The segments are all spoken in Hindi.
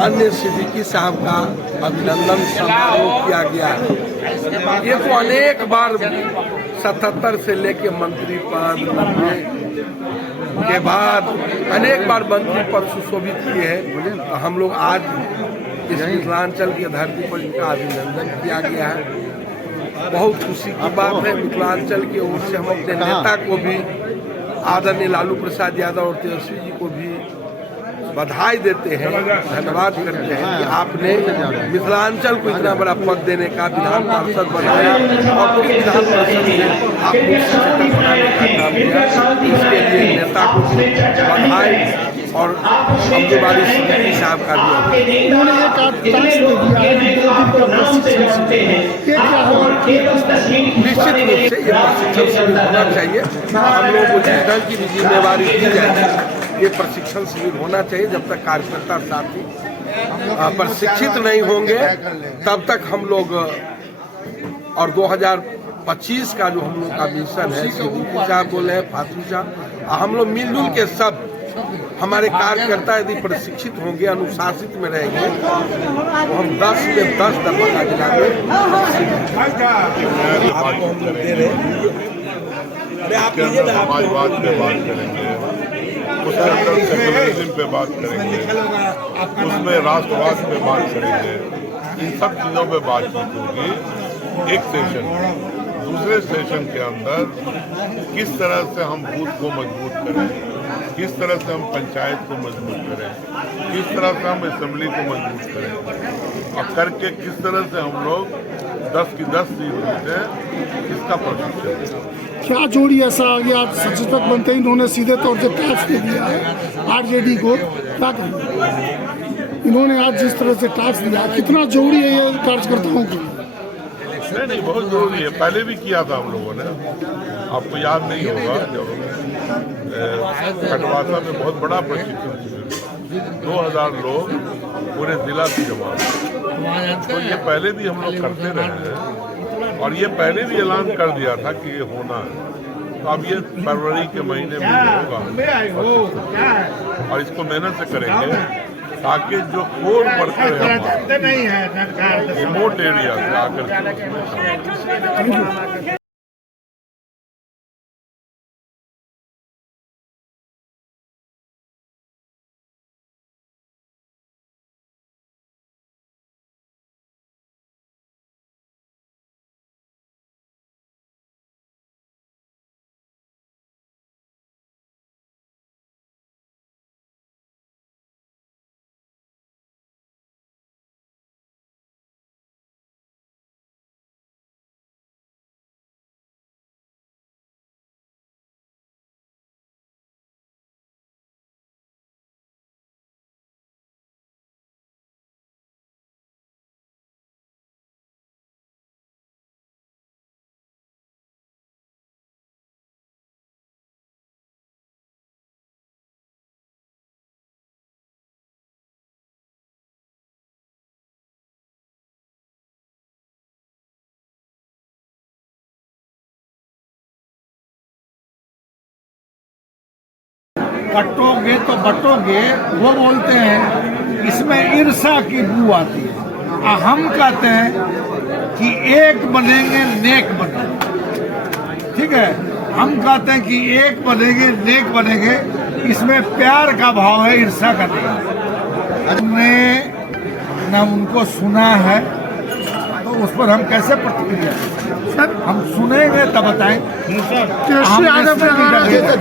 माननीय सिद्दीकी साहब का अभिनंदन समारोह किया गया है। ये तो अनेक बार 77 से लेके मंत्री पद 90 के बाद अनेक बार मंत्री पद सुशोभित किए हैं। हम लोग आज इस मिथिलांचल की धरती पर इनका अभिनंदन किया गया है। बहुत खुशी की बात है। मिथिलांचल की ओर से हम अपने नेता को भी आदरणीय लालू प्रसाद यादव और तेजस्वी जी को भी बधाई देते हैं, धन्यवाद करते हैं कि आपने मिथिलांचल को इतना बड़ा पद देने का, विधान पार्षद बनाया और पूरी विधान परिषद में आप मुख्य बनाने का काम किया। इसके लिए नेता को बधाई और अब्दुल सिद्दीकी साहब का भी निश्चित रूप से ये प्रशिक्षण शिविर होना चाहिए। हम लोगों को जिस ढंग की भी जिम्मेवारी दी जाएगी, ये प्रशिक्षण शिविर होना चाहिए। जब तक कार्यकर्ता साथी प्रशिक्षित नहीं होंगे तब तक हम लोग, और 2025 का जो हम लोग का मिशन है, सिद्दीकी साहब बोले हैं, फातमी साहब, हम लोग मिलजुल के सब हमारे कार्यकर्ता यदि प्रशिक्षित होंगे, अनुशासित में रहेंगे, तो हम 10 में 10 दरवाजा दिलाएंगे। आपको हम लोग दे रहे समाजवाद पे बात करेंगे, उसके अंदर सेकुलरिज्म पे बात करेंगे, उसमें राष्ट्रवाद पे बात करेंगे। इन सब चीज़ों पे बातचीत होगी एक सेशन। दूसरे सेशन के अंदर किस तरह से हम बूथ को मजबूत करें, किस तरह से हम पंचायत को मजबूत करें, किस तरह से हम असेंबली को मजबूत करें, और करके किस तरह से हम लोग 10 की 10 सीट जीते, इसका प्रशिक्षण। क्या जोड़ी ऐसा आ गया, सचेतक बनते ही इन्होंने सीधे तौर से टैक्स दे दिया है आरजेडी को, क्या करेंगे? इन्होंने आज जिस तरह से टैक्स दिया, कितना जरूरी है ये कार्यकर्ताओं के लिए? नहीं, बहुत जरूरी है। पहले भी किया था हम लोगों ने, आपको याद नहीं होगा, जब खटवासा में बहुत बड़ा प्रशिक्षण शिविर 2000 लोग पूरे जिला से जमा, तो ये पहले भी हम लोग करते रहे हैं और ये पहले भी ऐलान कर दिया था कि ये होना है। तो अब ये फरवरी के महीने में होगा और इसको मेहनत से करेंगे ताकि जो कोर वर्कर है रिमोट एरिया से आकर कटोगे तो बटोगे, वो बोलते हैं इसमें ईर्षा की बू आती है। हम कहते हैं कि एक बनेंगे नेक बनेंगे, ठीक है। हम कहते हैं कि एक बनेंगे नेक बनेंगे, इसमें प्यार का भाव है, ईर्षा का नहीं। हमने न उनको सुना है तो उस पर हम कैसे प्रतिक्रिया सर, हम सुनेंगे तब बताएंगे।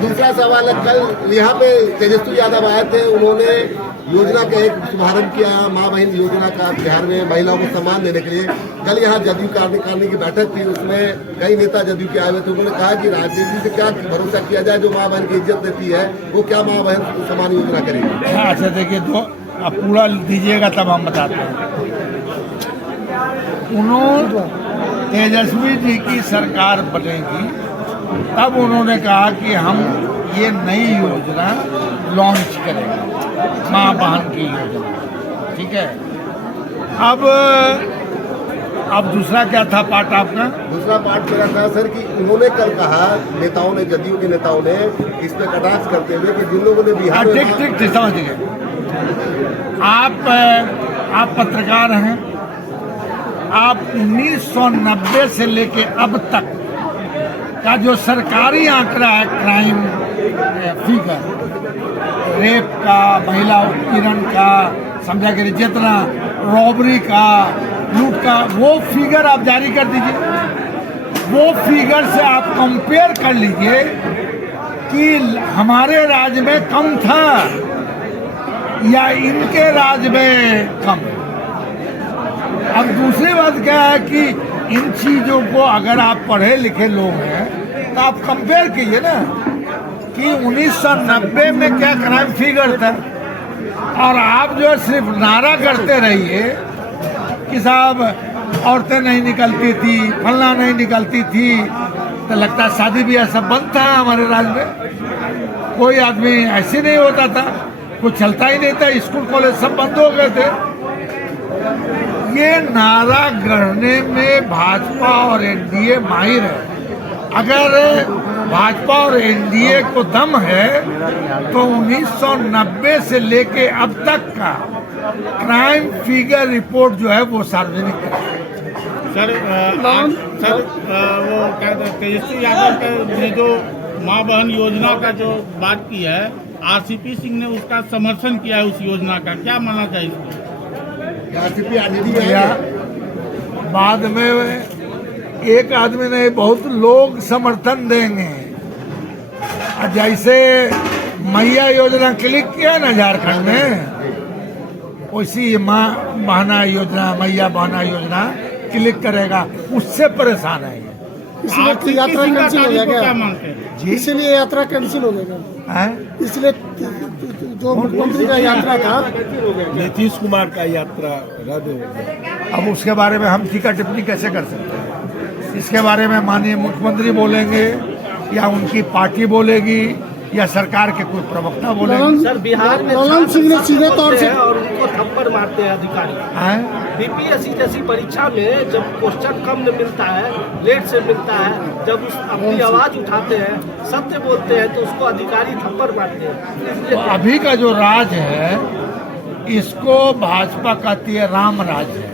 दूसरा सवाल है, कल यहाँ पे तेजस्वी यादव आए थे, उन्होंने योजना का एक शुभारंभ किया, माँ बहन योजना का बिहार में महिलाओं को सम्मान देने के लिए। कल यहाँ जदयू कार्यकारिणी की बैठक थी, उसमें कई नेता जदयू के आए हुए थे। उन्होंने कहा कि राजनीति से क्या भरोसा किया जाए, जो माँ बहन की इज्जत देती है वो क्या माँ बहन सम्मान योजना करेगी? अच्छा देखिए, तो आप पूरा दीजिएगा तब हम बताते हैं। उन्होंने तेजस्वी जी की सरकार बनेगी तब उन्होंने कहा कि हम ये नई योजना लॉन्च करेंगे, माँ बहन की योजना, ठीक है। अब दूसरा क्या था पार्ट आपका? दूसरा पार्ट मेरा था सर कि उन्होंने कल कहा, नेताओं ने, जदयू के नेताओं ने इस पे कटाक्ष करते हुए कि जिन लोगों ने बिहार ठीक समझ गए, आप पत्रकार हैं, आप 1990 से लेके अब तक का जो सरकारी आंकड़ा है क्राइम फिगर, रेप का, महिला उत्पीड़न का, समझा करिए जितना, रॉबरी का, लूट का, वो फिगर आप जारी कर दीजिए। वो फिगर से आप कंपेयर कर लीजिए कि हमारे राज्य में कम था या इनके राज्य में कम। अब दूसरी बात क्या है कि इन चीज़ों को अगर आप पढ़े लिखे लोग हैं तो आप कंपेयर कीजिए ना कि 1990 में क्या क्राइम फिगर था, और आप जो है सिर्फ नारा करते रहिए कि साहब औरतें नहीं निकलती थी, फलना नहीं निकलती थी, तो लगता है शादी ब्याह सब बंद था हमारे राज्य में, कोई आदमी ऐसे नहीं होता था, कुछ चलता ही नहीं था, स्कूल कॉलेज सब बंद हो गए थे। ये नारा गढ़ने में भाजपा और एनडीए माहिर है। अगर भाजपा और एनडीए को दम है तो 1990 से लेके अब तक का क्राइम फिगर रिपोर्ट जो है वो सार्वजनिक करें। सर वो क्या कहते हैं, तेजस्वी यादव ने जो माँ बहन योजना का जो बात की है, आरसीपी सिंह ने उसका समर्थन किया है उस योजना का, क्या मानना चाहिए इसको? बाद में एक आदमी नहीं, बहुत लोग समर्थन देंगे। जैसे मैया योजना क्लिक किया ना झारखंड में, उसी माँ बहना योजना, मैया बहना योजना क्लिक करेगा, उससे परेशान है। इसलिए यात्रा कैंसिल हो गया क्या मानते हैं? इसलिए यात्रा कैंसिल हो गया, इसलिए जो मुख्यमंत्री का यात्रा था, नीतीश कुमार का यात्रा रद्द हो गया। अब उसके बारे में हम टीका टिप्पणी कैसे कर सकते हैं? इसके बारे में माननीय मुख्यमंत्री बोलेंगे या उनकी पार्टी बोलेगी या सरकार के कोई प्रवक्ता बोलेंगे। सर, बिहार में ललन सिंह ने सीधे तौर से और उनको थप्पड़ मारते हैं अधिकारी। बीपीएससी जैसी परीक्षा में जब क्वेश्चन कम मिलता है, लेट से मिलता है, जब अपनी आवाज उठाते हैं, सत्य बोलते हैं, तो उसको अधिकारी थप्पड़ मारते हैं। तो अभी का जो राज है इसको भाजपा कहती है राम राज है,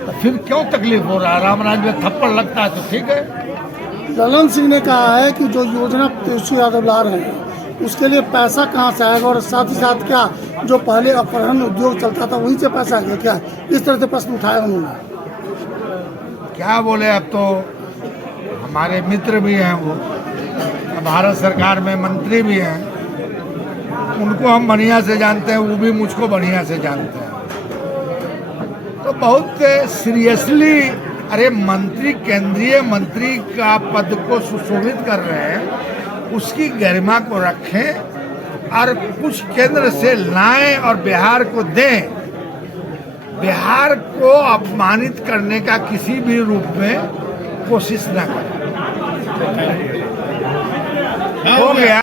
तो फिर क्यों तकलीफ हो रहा है? राम राज में थप्पड़ लगता है तो ठीक है। ललन सिंह ने कहा है कि जो योजना तेजस्वी यादव ला रहे हैं उसके लिए पैसा कहाँ से आएगा, और साथ ही साथ क्या जो पहले अपहरण उद्योग चलता था वहीं से पैसा आएगा क्या? इस तरह से प्रश्न उठाया उन्होंने। क्या बोले, अब तो हमारे मित्र भी हैं, वो भारत सरकार में मंत्री भी हैं, उनको हम बढ़िया से जानते हैं, वो भी मुझको बढ़िया से जानते हैं। तो बहुत सीरियसली, अरे मंत्री, केंद्रीय मंत्री का पद को सुशोभित कर रहे हैं, उसकी गरिमा को रखें और कुछ केंद्र से लाएं और बिहार को दें। बिहार को अपमानित करने का किसी भी रूप में कोशिश न करें। हो गया।